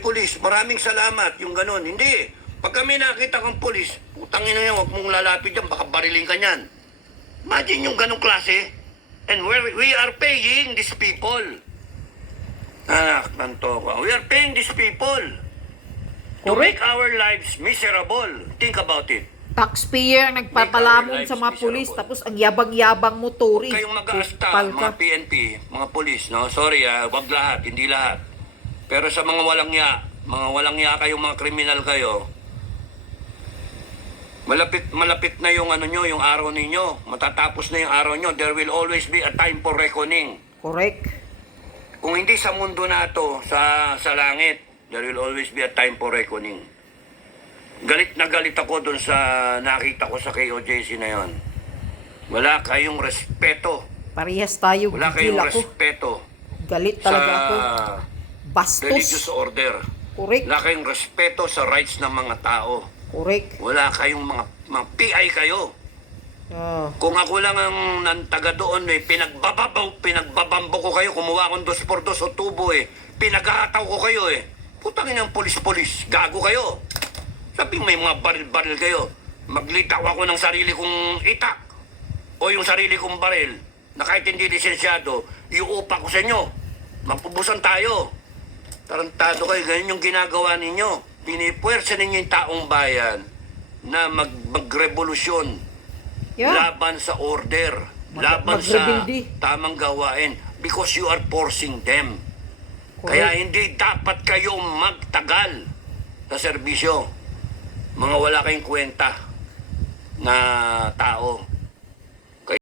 Pulis, maraming salamat, yung ganon. Hindi. Pag kami nakita kang pulis, putang ina yan, huwag mong lalapit yan, baka bariling ka niyan. Imagine yung ganong klase. And we are paying these people. Anak ng toko. We are paying these people to make our lives miserable. Think about it. Taxpayer ang nagpapalamon sa mga pulis, tapos ang yabang-yabang mo, Tory. Huwag kayong mag-aasta, mga PNP, mga pulis, no? Sorry wag lahat, hindi lahat. Pero sa mga walang ya kayong mga kriminal kayo, malapit na yung ano nyo, yung araw ninyo. Matatapos na yung araw nyo. There will always be a time for reckoning. Correct. Kung hindi sa mundo na to, sa langit, there will always be a time for reckoning. Galit na galit ako dun sa nakita ko sa KOJC na yon. Wala kayong respeto. Parehas tayo. Wala Gigil kayong ako. respeto Galit talaga ako. religious Bastos. order. Correct. Wala kayong respeto sa rights ng mga tao. Correct. Wala kayong mga PI kayo. Kung ako lang ang taga doon, pinagbabambo ko kayo, kumuha akong 2x2 o tubo pinagkakataw ko kayo Putangin ng polis-polis, gago kayo. Sabi may mga baril-baril kayo. Maglitaw ako ng sarili kong itak o yung sarili kong baril na kahit hindi lisensyado, iuupa ko sa inyo. Magpubusan tayo. Tarantado kayo, ganyan yung ginagawa ninyo. Pinipuwersa ninyo yung taong bayan na magrevolusyon laban sa order, laban sa tamang gawain because you are forcing them. Kaya hindi dapat kayo magtagal sa serbisyo. Mga wala kayong kwenta na tao.